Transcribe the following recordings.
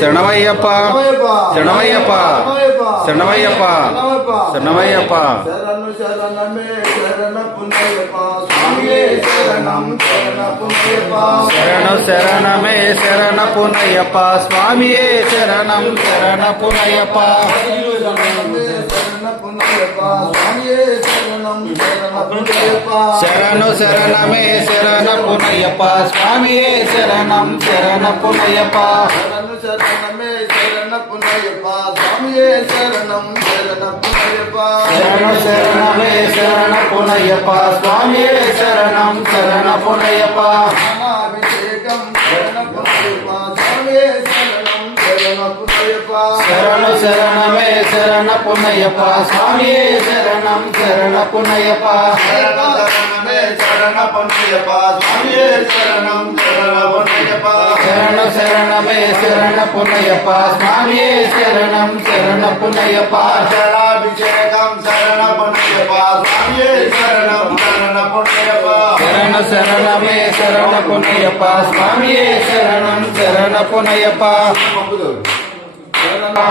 శరణమయ్యప్ప శరణమయ్యప్ప శరణమయ్యప్ప శరణమయ్యప్ప శరణు శరణమే శరణ పుణ్యప్ప స్వామియే శరణం శరణ పుణ్యప్ప శరణు శరణమే శరణ పుణ్యప్ప స్వామియే శరణం శరణ పుణ్యప్ప శరణు శరణమే శరణ పుణ్యప్ప స్వామియే శరణం శరణ పుణ్యప్ప శరణు శరణమే శరణ పుణ్యప్ప స్వామియే శరణం శరణ పుణ్యప్ప శరణు శరణమే శరణ పుణ్యప్ప స్వామియే శరణం శరణ పుణ్యప్ప నామాభిషేకం శరణ పుణ్యప్ప స్వామియే శరణం శరణ పుణ్యప్ప శరణు శరణమే శరణ పుణ్యప్ప స్వామియే శరణం శరణ పుణ్యప్ప శరణమే శరణ పుణ్యప్ప స్వామియే శరణం శరణ పుణ్యప్ప శరణు శరణమే శరణ పుణ్యప్ప స్వామియే శరణం శరణ పుణ్యప్ప శరణాభిషేకం శరణ పుణ్యప్ప స్వామియే శరణం శరణ పుణ్యప్ప శరణ శరణమే శరణ పుణ్యప్ప స్వామియే శరణం శరణ పుణ్యప్ప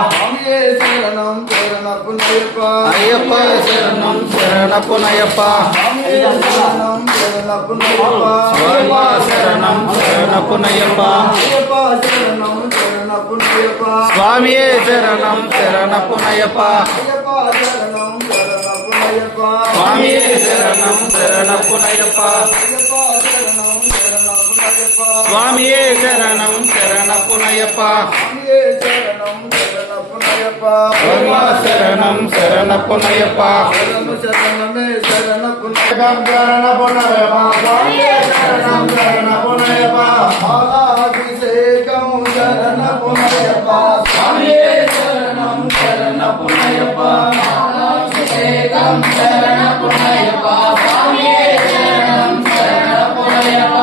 స్వామియే శరణం శరణ పుణ్యప్ప అయ్యప్ప శరణం శరణ పుణ్యప్ప స్వామియే శరణం శరణ పుణ్యప్ప స్వామి శరణం శరణ పుణ్యప్ప అయ్యప్ప శరణం శరణ పుణ్యప్ప స్వామియే శరణం శరణ పుణ్యప్ప అయ్యప్ప శరణం శరణ పుణ్యప్ప స్వామియే శరణం శరణ పుణ్యప్ప అయ్యప్ప శరణం శరణ పుణ్యప్ప స్వామియే శరణం శరణ పుణ్యప్ప స్వామియే శరణం శరణ పుణ్యప్ప స్వామి శరణం శరణ పుణ్యప్ప శరణు శరణమే శరణ పుణ్యప్ప శరణ పుణ్యప్ప స్వామియే శరణం శరణ పుణ్యప్ప పాలాభిషేకం శరణ పుణ్యప్ప స్వామియే శరణం శరణ పుణ్యప్ప పాలాభిషేకం శరణ పుణ్యప్ప స్వామియే శరణం శరణ పుణ్యప్ప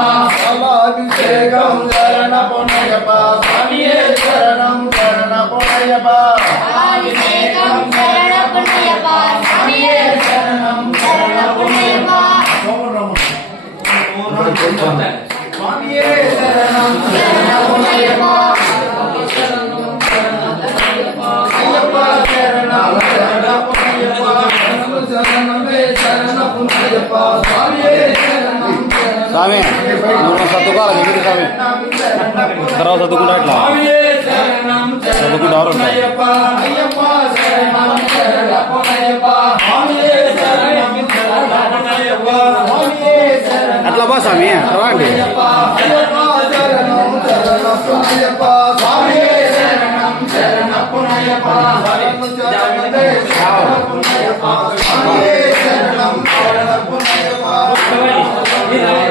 పాలాభిషేకం శరణ పుణ్యప్ప స్వామియే శరణం శరణ పుణ్యప్ప అభిషేకం శరణ పుణ్యప్ప స్వామియే శరణం శరణ పుణ్యప్ప స్వామియే శరణం శరణ పుణ్యప్ప అయ్యప్ప శరణం శరణ పుణ్యప్ప శరణమే శరణ పుణ్యప్ప స్వామియే శరణం స్వామి నువ్వు సర్దుకోవాలి ఎగిరి స్వామి తర్వాత చదువుకుంటా ఇట్లా చదువుకుంటారు పుణ్యప్ప అయ్యప్ప శరణం శరణ పుణ్యప్ప స్వామియే శరణం శరణ పుణ్యప్ప స్వామియే శరణం అట్లా బా స్వామి రండి అయ్యప్ప శరణం శరణ పుణ్యప్ప స్వామియే శరణం శరణ పుణ్యప్ప శరణు శరణమే శరణ పుణ్యప్ప స్వామియే శరణం శరణ పుణ్యప్ప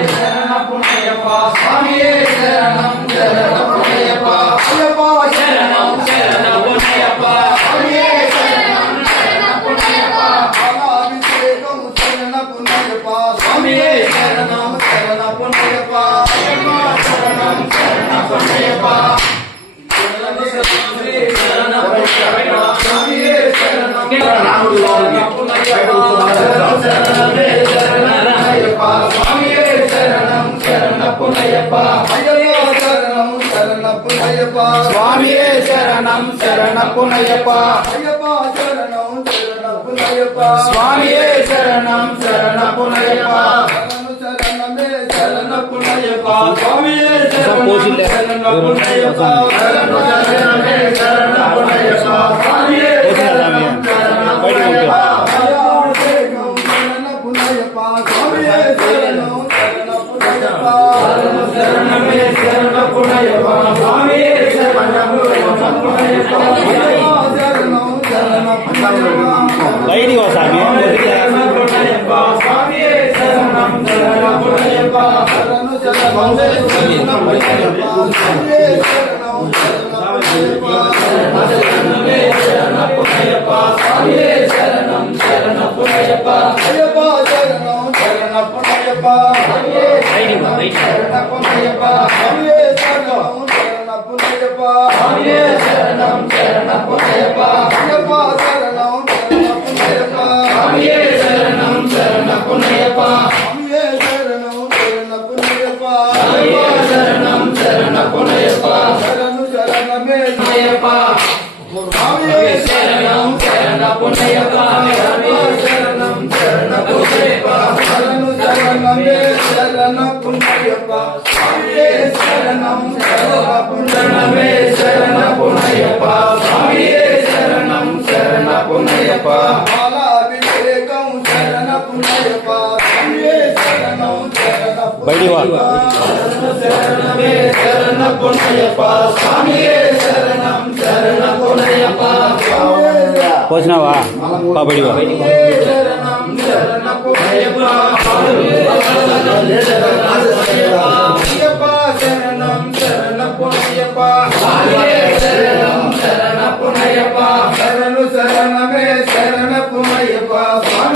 శరణ పుణ్యప్ప స్వామియే శరణం శరణ పుణ్యప్ప అయ్యప్ప శరణం శరణ పుణ్యప్ప స్వామియే శరణం శరణ పుణ్యప్ప పాలాభిషేకం శరణ పుణ్యప్ప స్వామియే శరణం శరణ పుణ్యప్ప అయ్యప్ప శరణం శరణ పుణ్యప్ప శరణ పుణ్యప్ప స్వామియే శరణం శరణ పుణ్యప్ప శరణమే శరణ పుణ్యప్ప స్వామియే శరణం శరణ పుణ్యప్ప అయ్యప్ప శరణం శరణ పుణ్యప్ప స్వామియే శరణం శరణ పుణ్యప్ప అయ్యప్ప శరణం శరణ పుణ్యప్ప స్వామియే శరణం శరణ పుణ్యప్ప శరణు శరణమే శరణ పుణ్యప్ప స్వామియే శరణం శరణ పుణ్యప్ప శరణు శరణమే శరణ పుణ్యప్ప స్వామియే శరణం శరణ పుణ్యప్ప అయ్యప్ప శరణం పుణ్యప్ప స్వామియే శరణం శరణ పుణ్యప్ప శరణు శరణమే శరణ పుణ్యప్ప స్వామియే శరణం శరణ పుణ్యప్ప అయ్యప్ప శరణం శరణ పుణ్యప్ప బయటికి వా స్వామి పుణ్యప్ప స్వామియే శరణం శరణ పుణ్యప్ప శరణు శరణమే శరణ పుణ్యప్ప స్వామియే శరణం శరణ పుణ్యప్ప శరణమే శరణ పుణ్యప్ప స్వామియే శరణం శరణ పుణ్యప్ప అయ్యప్ప శరణం శరణ పుణ్యప్ప స్వామియే శరణ పుణ్యప్ప స్వామియే శరణం శరణ పుణ్యప్ప స్వామియే శరణం శరణ పుణ్యప్ప అయ్యప్ప శరణం శరణ పుణ్యప్ప స్వామియే శరణం శరణ పుణ్యప్ప స్వామియే శరణం శరణ పుణ్యప్ప అయ్యప్ప శరణం శరణ పుణ్యప్ప శరణు శరణ శరణమే అయ్యప్ప స్వామియే శరణం శరణపునయ్యప్ప శరణం శరణపునయ్యప్ప శరణు శరణమే శరణపునయ్యప్ప స్వామియే శరణం శరణపునమే శరణపునయ్యప్ప స్వామియే శరణం శరణపునయ్యప్ప బాలాభిషేకం శరణపునయ్యప్ప స్వామియే శరణం శరణపునయ్యప్ప శరణమే శరణపునయ్యప్ప స్వామియే శరణం శరణపునయ్యప్ప పోసినావా బడివా శరణం శరణపునయ్యప్ప అయ్యప్ప శరణం శరణపునయ్యప్ప శరణం శరణపునయ్యప్ప శరణు శరణమే శరణపునయ్యప్ప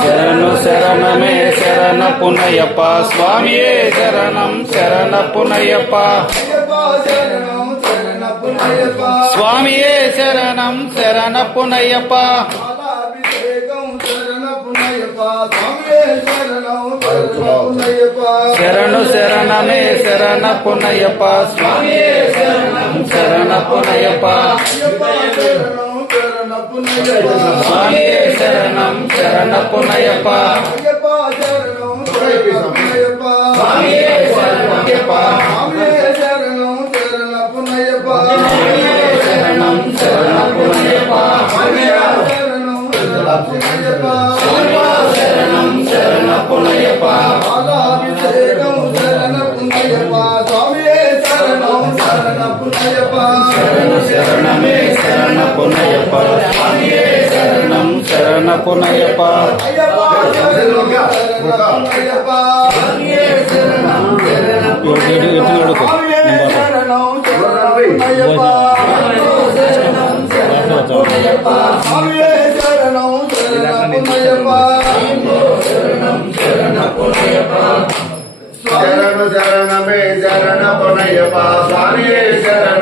శరణు శరణమే శరణపునయ్యప్ప స్వామియే శరణం శరణపునయ్యప్ప అయ్యప్ప శరణం శరణపునయ్యప్ప స్వామియే శరణం శరణపునయ్యప్ప బాలాభిషేకం శరణపునయ్యప్ప స్వామియే శరణం శరణపునయ్యప్ప శరణు శరణమే శరణపునయ్యప్ప స్వామియే శరణం శరణపునయ్యప్ప అయ్యప్ప శరణం శరణపునయ్యప్ప స్వామియే శరణం శరణపునయ్యప్ప అయ్యప్ప శరణం శరణపునయ్యప్ప స్వామియే శరణమయ్యప్ప స్వామియే శరణం శరణపునయ్యప్ప శరణం శరణపునయ్యప్ప స్వామియే శరణం శరణపునయ్యప్ప శరణం శరణపునయ్యప్ప బాలాభిషేకం శరణపునయ్యప్ప స్వామియే శరణం శరణపునయ్యప్ప శరణు శరణమే శరణపునయ్యప్ప స్వామియే శరణం శరణపునయ్యప్ప అయ్యప్ప శరణం శరణపునయ్యప్ప స్వామియే శరణం శరణపునయ్యప్ప స్వామియే శరణం శరణపునయ్యప్ప శరణం శరణపునయ్యప్ప స్వామియే శరణం శరణపునయ్యప్ప శరణం శరణపునయ్యప్ప శరణు శరణమే శరణపునయ్యప్ప స్వామియే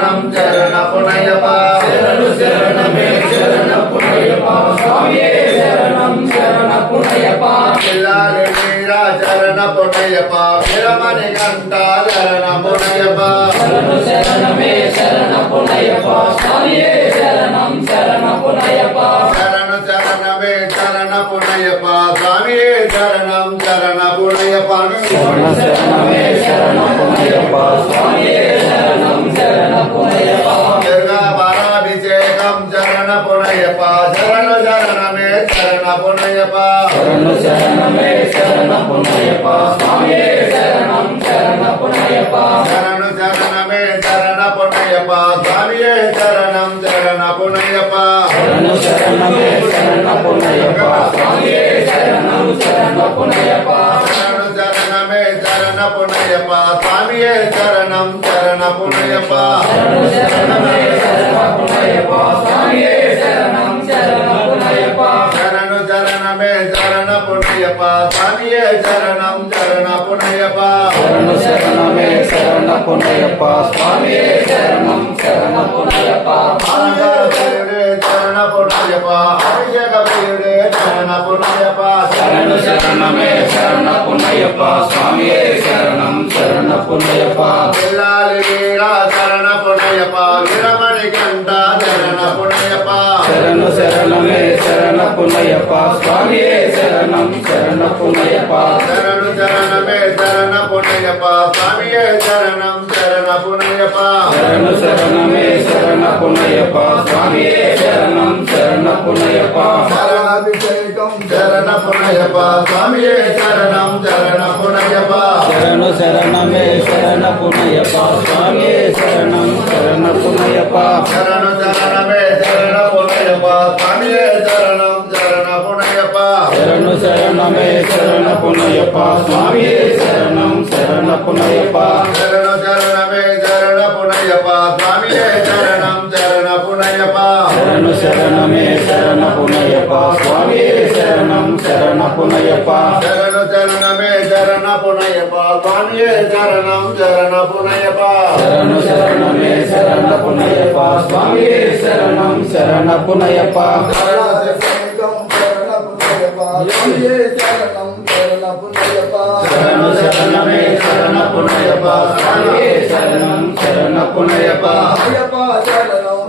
శరణం శరణపునయ్యప్ప శరణు శరణమే శరణపునయ్యప్ప స్వామియే శరణం శరణపునయ్యప్ప పిల్లాలి మీరా శరణపునయ్యప్ప విరమణి కంట శరణపునయ్యప్ప శరణు శరణమే శరణపునయ్యప్ప స్వామియే శరణం శరణపునయ్యప్ప శరణు శరణమే శరణపునయ్యప్ప స్వామియే శరణం శరణపునయ్యప్ప శరణమే శరణపునయ్యప్ప స్వామియే శరణం శరణపునయ్యప్ప దుర్గా బాలాభిషేకం శరణపునయ్యప్ప శరణు శరణమే శరణపునయ్యప్ప శరణు శరణమే శరణపునయ్యప్ప స్వామియే శరణం శరణపునయ్యప్ప శరణు శరణమే శరణపునయ్యప్ప స్వామియే శరణం శరణపునయ్యప్ప శరణు శరణమే శరణపునయ్యప్ప స్వామియే శరణం శరణపునయ్యప్ప శరణు శరణమే శరణపునయ్యప్ప స్వామియే శరణం శరణపునయ్యప్ప శరణు శరణమే శరణపునయ్యప్ప స్వామియే శరణం శరణపునయ్యప్ప శరణు శరణమే శరణపునయ్యప్ప స్వామియే శరణం శరణపునయ్యప్ప శరణు శరణమే శరణపునయ్యప్ప స్వామియే శరణం శరణపునయ్యప్ప అలంకారప్రియుడే శరణపునయ్యప్ప అభిషేక ప్రియుడే శరణపునయ్యప్ప శరణు శరణమే శరణపునయ్యప్ప స్వామియే శరణం శరణపునయ్యప్ప పిల్లాలి వీరా శరణపునయ్యప్ప విరమణి కంట శరణపునయ్యప్ప శరణు శరణమే శరణపునయ్యప్ప స్వామియే శరణం శరణపునయ్యప్ప శరణు శరణమే శరణపునయ్యప్ప స్వామియే శరణం శరణపునయ్యప్ప శరణు శరణమే శరణపునయ్యప్ప స్వామియే శరణం శరణపునయ్యప్ప శరణాభిషేకం శరణపునయ్యప్ప స్వామియే శరణం శరణపునయ్యప్ప శరణు శరణమే శరణపునయ్యప్ప స్వామియే శరణం శరణపునయ్యప్ప శరణు శరణమే శరణపునయ్యప్ప స్వామియే శరణం శరణపునయ్యప్ప శరణు శరణమే శరణపునయ్యప్ప స్వామియే శరణం శరణపునయ్యప్ప శరణు శరణమే శరణపునయ్యప్ప స్వామియే శరణం శరణపునయ్యప్ప శరణు శరణమే శరణపునయ్యప్ప స్వామియే శరణం శరణపునయ్యప్ప శరణు శరణమే శరణపునయ్యప్ప స్వామియే శరణం శరణపునయ్యప్ప శరణు శరణమే శరణపునయ్యప్ప స్వామియే శరణం శరణపునయ్యప్ప శరణాభిషేకం శరణపునయ్యప్ప స్వామియే శరణం శరణపునయ్యప్ప శరణు శరణమే శరణపునయ్యప్ప స్వామియే శరణం శరణపునయ్యప్ప అయ్యప్ప శరణం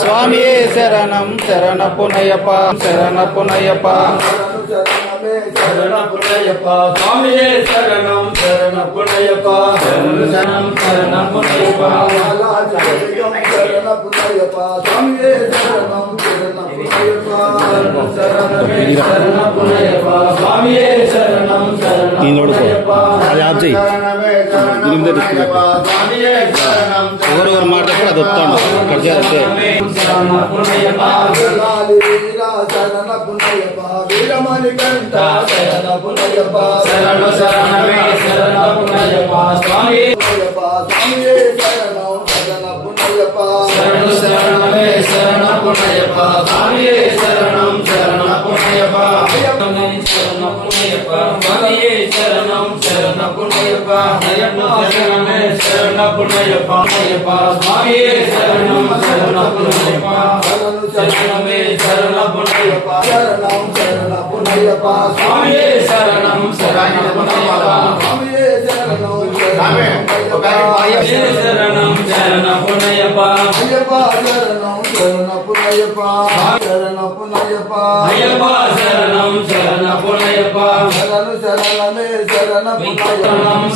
స్వామియే శరణం శరణపునయ్యప్ప శరణపునయ్యప్ప శరణమే శరణపునయ్యప్ప స్వామియే శరణం శరణపునయ్యప్ప శరణం శరణపునయ్యప్ప శరణపునయ్యప్ప స్వామియే శరణం శరణపునయ్యప్ప శరణమే శరణపునయ్యప్ప స్వామియే శరణం శరణపునయ్యప్ప అది ఆప్ చేయి స్వామియే శరణం ఎవరు మాట్లాడితే అది వస్తాను కట్ చేస్తే శరణపునయ్యప్ప వీరమణి కంట శరణపునయ్యప్ప శరణ శరణమే శరణపునయ్యప్ప స్వామి స్వామియే శరణం శరణపునయ్యప్ప శరణ శరణమే శరణపునయ్యప్ప స్వామియే శరణం శరణపునయ్యప్ప శరణపునయ్యప్ప స్వామియే శరణం శరణపునయ్యప్ప శరణమే శరణపునయ్యప్ప స్వామియే శరణం శరణపునయ్యప్ప శరణమే శరణపునయ్యప్ప శరణం శరణపునయ్యప్ప స్వామియే శరణం శరణపునయ్యప్ప స్వామియే శరణం శరణం శరణపునయ్యప్ప అయ్యప్ప శరణం శరణపునయ్యప్ప శరణపునయ్యప్ప అయ్యప్ప శరణం శరణపునయ్యప్ప శరణు శరణమే శరణపునయ్యప్ప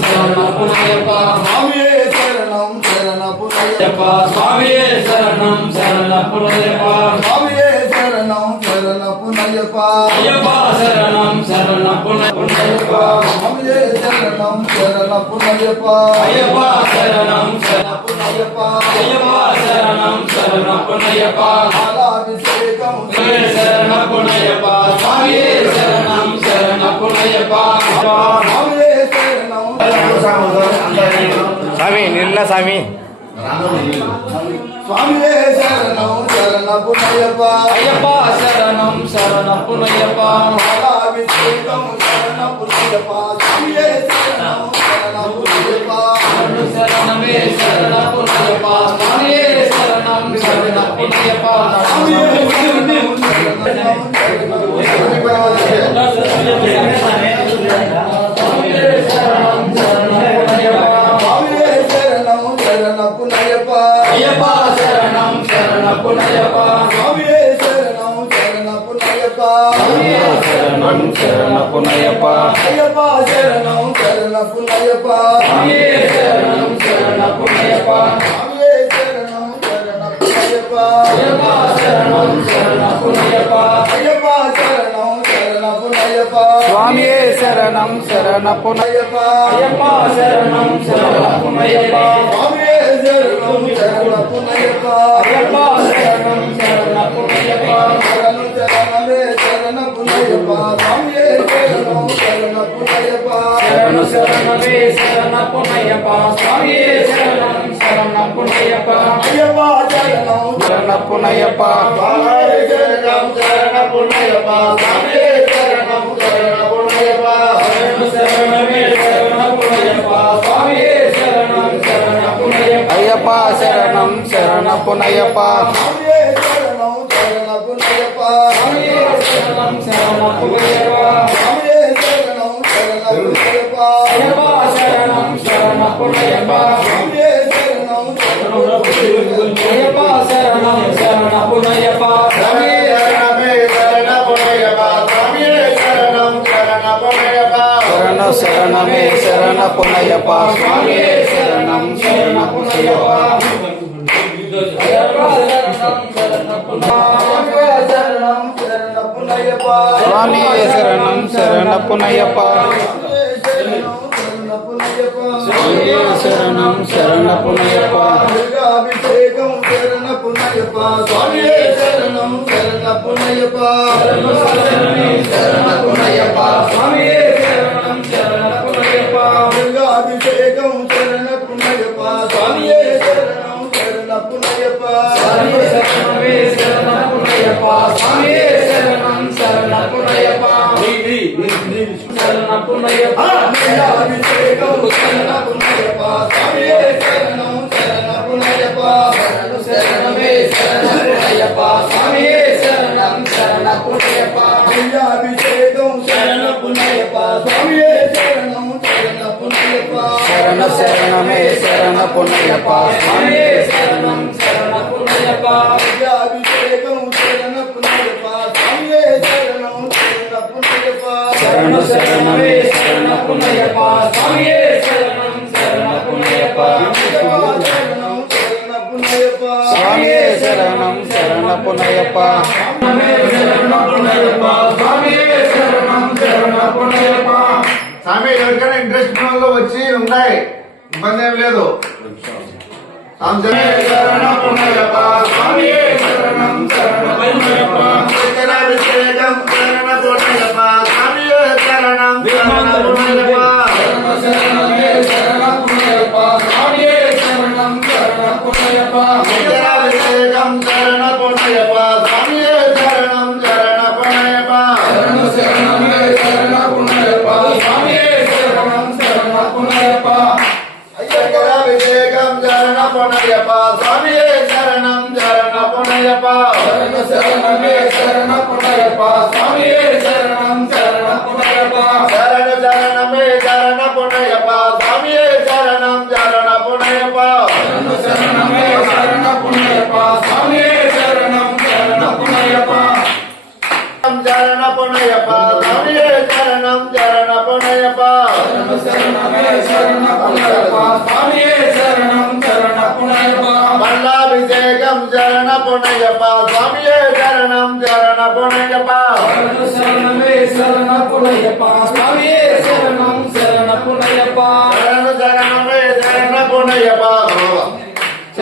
శరణపునయ్యప్ప స్వామియే శరణం శరణపునయ్యప్ప స్వామియే శరణం శరణపునయ్యప్ప స్వామియే శరణం శరణపునయ్యప్ప అయ్యప్ప శరణం శరణపునయ్యప్ప స్వామియే శరణం శరణపునయ్యప్ప అయ్యప్ప శరణం శరణపునయ్యప్ప అయ్యప్ప శరణం శరణపునయ్యప్ప పాలాభిషేకం శరణపునయ్యప్ప స్వామియే శరణం శరణపునయ్యప్ప స్వామియే శరణం స్వామి నిన్న స్వామి స్వామియే శరణం శరణపునయ్యప్ప అయ్యప్ప శరణం శరణపునయ్యప్ప పాలాభిషేకం శరణపునయ్యప్ప స్వామియే శరణం శరణపునయ్యప్ప శరణమే శరణపునయ్యప్ప స్వామియే శరణం శరణపునయ్యప్ప స్వామియే శరణం శరణపునయ్యప్ప అయ్యప్ప శరణం శరణపునయ్యప్ప స్వామియే శరణం శరణపునయ్యప్ప శరణం శరణపునయ్యప్ప అయ్యప్ప శరణం శరణపునయ్యప్ప స్వామియే శరణం శరణపునయ్యప్ప స్వామియే శరణం శరణపునయ్యప్ప అయ్యప్ప శరణం శరణపునయ్యప్ప అయ్యప్ప శరణం శరణపునయ్యప్ప స్వామియే శరణం శరణపునయ్యప్ప అయ్యప్ప శరణం శరణపునయ్యప్ప స్వామియే శరణం శరణపునయ్యప్ప అయ్యప్ప శరణం శరణపునయ్యప్ప శరణు శరణమే శరణపునయ్యప్ప స్వామియే శరణం శరణపునయ్యప్ప శరణు శరణమే శరణపునయ్యప్ప స్వామియే శరణం శరణపునయ్యప్ప అయ్యప్ప శరణం శరణపునయ్యప్ప స్వామియే శరణం శరణపునయ్యప్ప స్వామియే శరణం శరణపునయ్యప్ప శరణు శరణమే శరణపునయ్యప్ప స్వామియే శరణం శరణపునయ్యప్ప అయ్యప్ప శరణం శరణపునయ్యప్ప స్వామియే శరణం శరణపునయ్యప్ప స్వామియే శరణం శరణపునయ్యప్ప స్వామియే శరణం శరణపునయ్యప్ప అయ్యప్ప శరణం శరణపునయ్యప్ప స్వామియే శరణం శరణపునయ్యప్ప అయ్యప్ప శరణం శరణపునయ్యప్ప స్వామియే శరణ శరణమే శరణపునయ్యప్ప స్వామియే శరణం శరణపునయ్యప్ప స్వామియే శరణం శరణపునయ్యప్ప స్వామియే శరణం శరణపునయ్యప్ప అభిషేకం శరణపునయ్యప్ప స్వామియే శరణం శరణపునయ్యప్ప శరణపునయ్యప్ప స్వామియే శరణం శరణపునయ్యప్ప అభిషేకం శరణపునయ్యప్ప స్వామియే శరణం శరణపునయ్యప్ప శరణమే శరణపునయ్యప్ప స్వామియే శరణం శరణపునయ్యప్ప శరణపునయ్యప్ప అభిషేకం శరణపునయ్యప్ప స్వామియే శరణం శరణపునయ్యప్ప శరణమే శరణపునయ్యప్ప స్వామియే శరణం శరణపునయ్యప్ప అభిషేకం శరణపునయ్యప్ప స్వామియే శరణం శరణపునయ్యప్ప శరణ శరణమే శరణపునయ్యప్ప స్వామియే శరణం శరణపునయ్యప్ప అభిషేకం శరణపునయ్యప్ప స్వామియే శరణం శరణపునయ్యప్ప శరణు శరణమే శరణపునయ్యప్ప స్వామియే శరణం శరణపునయ్యప్ప శరణం శరణపునయ్యప్ప స్వామియే శరణం శరణపునయ్యప్ప శరణపునయ్యప్ప స్వామియే శరణం శరణపునయ్యప్ప. స్వామి ఎవరికైనా ఇంట్రెస్ట్ లో వచ్చి ఉన్నాయి, ఇబ్బంది ఏం లేదు. శరణపునయ్యప్ప స్వామియే శరణం శరణపునయ్యప్ప. అభిషేకం శరణపునయ్యప్ప స్వామియే శరణం శరణపునయ్యప్ప శరణమే శరణపునయ్యప్ప స్వామియే శరణం శరణపునయ్యప్ప. అభిషేకం శరణపునయ్యప్ప స్వామియే శరణం శరణపునయ్యప్ప శరణు శరణమే శరణపునయ్యప్ప స్వామియే శరణం శరణపునయ్యప్ప. అభిషేకం శరణపునయ్యప్ప స్వామియే శరణం శరణపునయ్యప్ప శరణు శరణమే శరణపునయ్యప్ప స్వామియే శరణం శరణపునయ్యప్ప. శరణు శరణమే శరణపునయ్యప్ప స్వామియే శరణం శరణపునయ్యప్ప శరణు శరణమే శరణపునయ్యప్ప స్వామియే శరణం శరణపునయ్యప్ప. శరణపునయ్యప్ప స్వామియే శరణం శరణపునయ్యప్ప శరణు శరణమే శరణపునయ్యప్ప స్వామియే శరణం శరణపునయ్యప్ప. మల్లాభిషేకం శరణపునయ్యప్ప స్వామియే శరణం శరణపునయ్యప్ప శరణు శరణమే శరణపునయ్యప్ప స్వామియే శరణం శరణపునయ్యప్ప. శరణు శరణమే శరణపునయ్యప్ప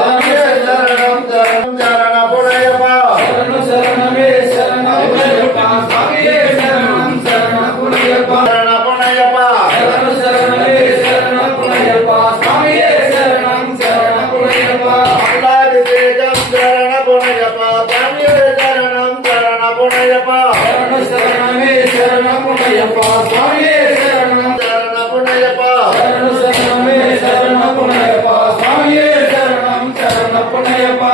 స్వామియే శరణం శరణం శరణపునయ్యప్ప శరణు శరణమే శరణపునయ్యప్ప స్వామియే శరణం శరణపునయ్యప్ప. శరణపునయ్యప్ప శరణు శరణమే శరణపునయ్యప్ప స్వామియే శరణం శరణపునయ్యప్ప. మల్లాభిషేకం శరణపునయ్యప్ప స్వామియే శరణం శరణపునయ్యప్ప శరణు శరణమే శరణపునయ్యప్ప స్వామియే శరణం శరణపునయ్యప్ప శరణు శరణమే శరణపునయ్యప్ప స్వామియే శరణం శరణపునయ్యప్ప.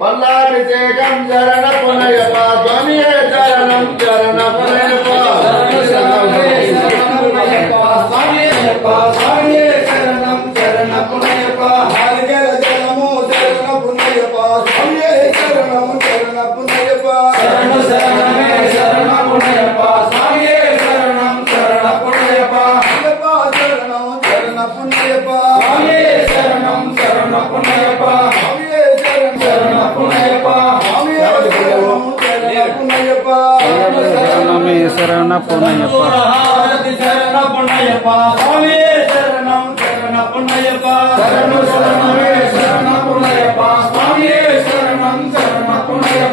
మల్లాభిషేకం శరణపునయ్యప్ప స్వామియే శరణం శరణపునయ్యప్ప శరణు శరణమే శరణపునయ్యప్ప స్వామియప్ప స్వామియే శరణం శరణపునయ్యప్ప. నారికేళ జలము శరణపునయ్యప్ప స్వామియే శరణం శరణపునయ్యప్ప శరణు శరణమే శరణపునయ్యప్ప స్వామియే శరణం శరణపునయ్యప్ప. అయ్యప్ప శరణం శరణపునయ్యప్ప స్వామియే శరణం శరణపునయ్యప్ప. స్వామియే శరణం శరణపునయ్యప్ప. స్వామియే శరణం శరణపునయ్యప్ప శరణమే శరణపునయ్యప్ప హారతి శరణపునయ్యప్ప స్వామియే శరణం శరణపునయ్యప్ప. శరణు శరణమే శరణపునయ్యప్ప స్వామియే శరణం శరణపునయ్యప్ప.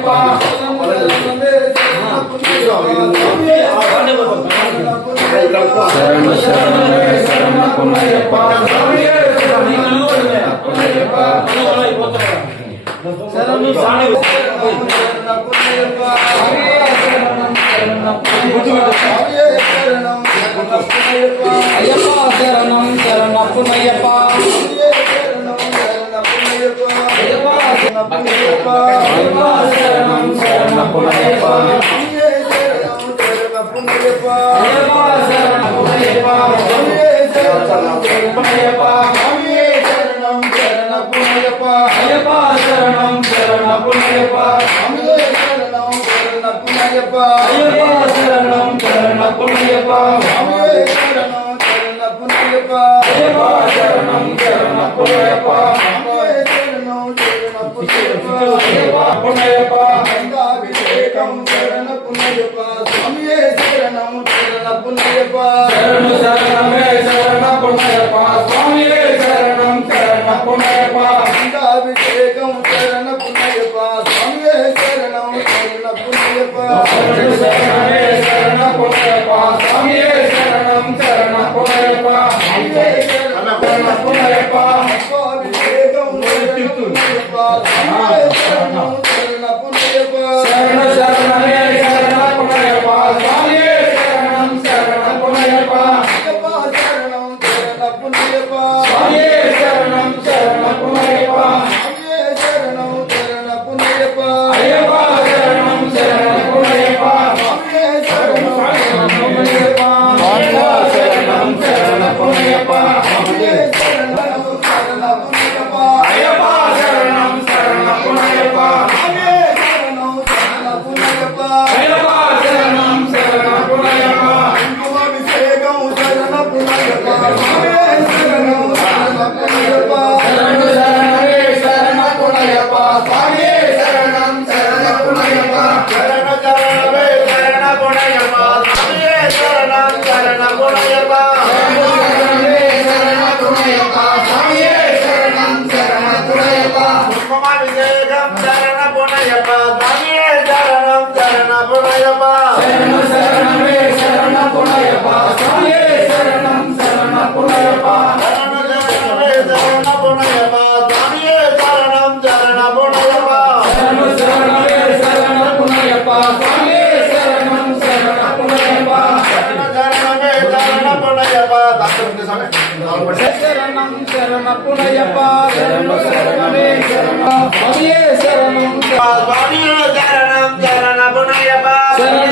శరణ శరణమే శరణపునయ్యప్ప స్వామియే శరణపునయ్యప్ప. శరణు సాని అయ్యప్ప శరణం శరణపునయ్యప్ప. అయ్యప్ప శరణం శరణపునయ్యప్ప. అయ్యప్ప శరణపునయ్యప్ప. అయ్యప్ప శరణం శరణపునయ్యప్ప. అయ్యప్ప శరణం శరణపునయ్యప్ప. అయ్యప్ప శరణం శరణపునయ్యప్ప. పునయ్యప్ప అభిషేకం శరణపునయ్యప్ప స్వామియే శరణం శరణపునయ్యప్ప శరణు శరణమే శరణపునయ్యప్ప స్వామియే శరణం శరణపునయ్యప్ప. అభిషేకం శరణపునయ్యప్ప స్వామియే శరణం శరణపునయ్యప్ప శరణు శరణమే శరణపునయ్యప్ప స్వామియే శరణం శరణపునయ్యప్ప. శరణపునయ్యప్ప. అభిషేకం శరణపునయ్యప్ప స్వామియే శరణం శరణపునయ్యప్ప శరణు శరణమే శరణపునయ్యప్ప స్వామియే శరణం శరణపునయ్యప్ప. శరణం శరణపునయ్యప్ప స్వామియే శరణం శరణపునయ్యప్ప. స్వామియే శరణం శరణపునయ్యప్ప అయ్యప్ప శరణం శరణపునయ్యప్ప. స్వామియే శరణం శరణపునయ్యప్ప. అయ్యప్ప శరణం శరణపునయ్యప్ప. స్వామియే శరణం శరణపునయ్యప్ప అయ్యప్ప శరణం శరణపునయ్యప్ప. నామాభిషేకం శరణ పునయప్ప స్వామియే శరణం శరణ పునయప్ప శరణు శరణమే శరణ పునయప్ప స్వామియే శరణం శరణ పునయప్ప శరణు శరణమే శరణ పునయప్ప స్వామియే శరణం శరణ పునయప్ప శరణు శరణమే శరణ పునయప్ప స్వామియే శరణం శరణ పునయప్ప శరణు శరణమే శరణ పునయప్ప శరణం శరణ పునయప్ప శరణు శరణమే శరణ స్వామియే శరణం స్వామియే శరణం శరణ పునయప్ప శరణు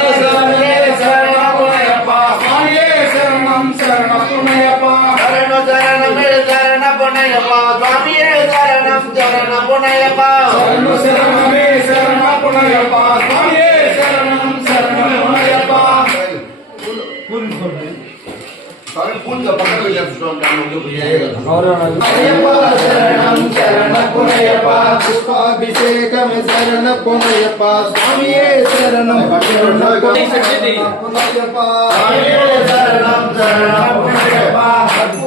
శరణమే శరణ పునయప్ప స్వామియే శరణం శరణ పునయప్ప శరణు శరణమే శరణ పునయప్ప స్వామియే శరణం శరణ పునయప్ప శరణు శరణమే శరణ పునయప్ప స్వామియే శరణం శరణ పునయప్ప అయ్యప్ప శరణం శరణ పునయప్ప పుష్పాభిషేకం శరణ పునయప్ప స్వామియే శరణం శరణ పునయప్ప స్వామియే శరణం శరణ పునయప్ప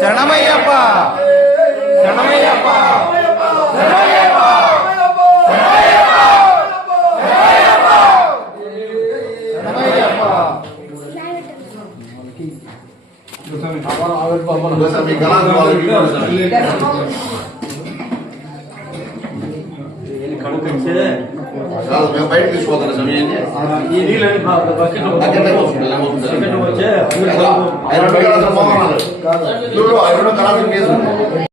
శరణమయ్యప్ప శరణమయ్యప్ప బయట తీసుకోవాలి సమయాన్ని చూడు 2 కళాశాల